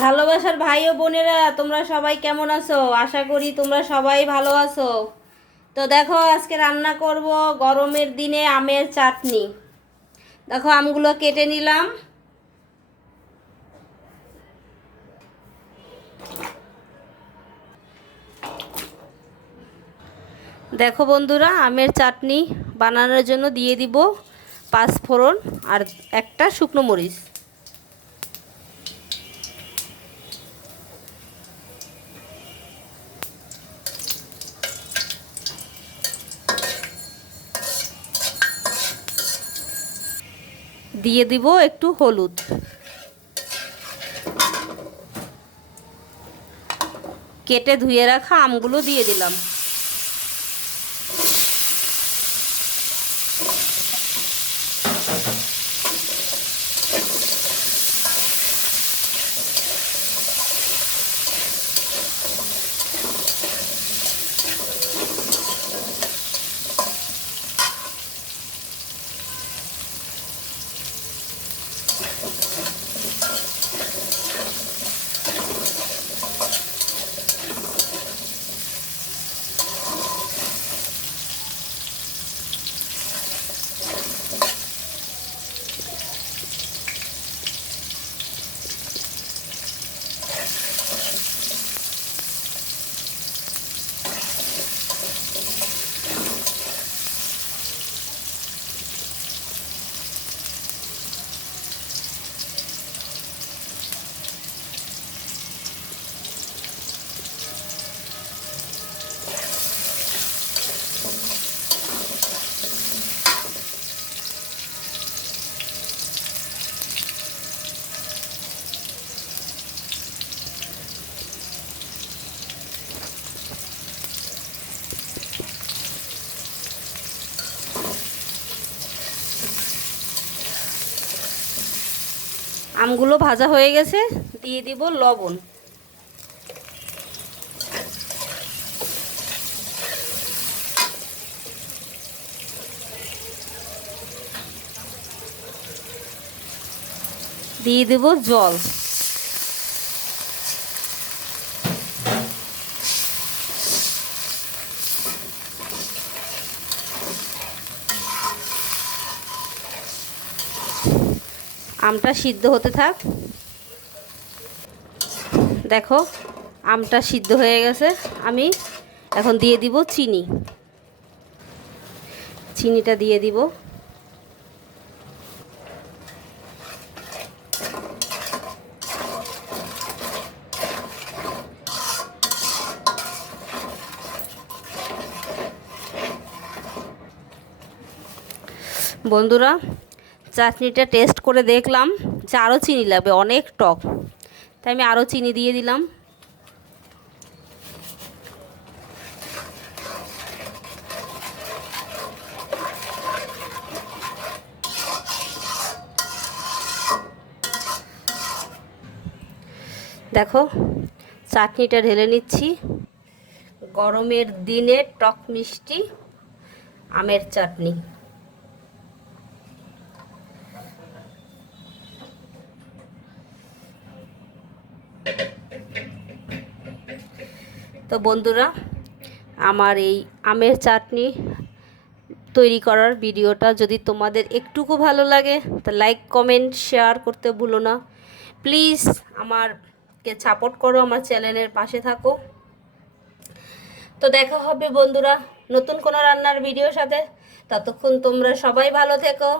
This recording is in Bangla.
ভালোবাসার ভাই ও বোনেরা, তোমরা সবাই কেমন আছো? আশা করি তোমরা সবাই ভালো আছো। তো দেখো, আজকে রান্না করব গরমের দিনে আমের চাটনি। দেখো, আমগুলো কেটে নিলাম। দেখো বন্ধুরা, আমের চাটনি বানানোর জন্য দিয়ে দিব পাঁচ ফোড়ন আর একটা শুকনো মরিচ। দিয়ে দিব একটু হলুদ। কেটে ধুয়ে রাখা আমগুলো দিয়ে দিলাম। আমগুলো ভাজা হয়ে গেছে দিয়ে দিব লবণ। দিয়ে দেব জল। আমটা সিদ্ধ হতে থাক। দেখো, আমটা সিদ্ধ হয়ে গেছে। আমি এখন দিয়ে দিব চিনি। চিনিটা দিয়ে দিব। বন্ধুরা চাটনিটা টেস্ট করে দেখলাম, যে আরও চিনি লাগবে, অনেক টক। তাই আমি আরও চিনি দিয়ে দিলাম। দেখো, চাটনিটা ঢেলে নিচ্ছি। গরমের দিনে টক মিষ্টি, আমের চাটনি। তো বন্ধুরা, আমার এই আমের চাটনি তৈরি করার ভিডিওটা যদি তোমাদের একটুকু ভালো লাগে, তা লাইক কমেন্ট শেয়ার করতে ভুলো না। প্লিজ আমারকে সাপোর্ট করো, আমার চ্যানেলের পাশে থাকো। তো দেখা হবে বন্ধুরা নতুন কোনো রান্নার ভিডিওর সাথে। ততক্ষণ তোমরা সবাই ভালো থেকো।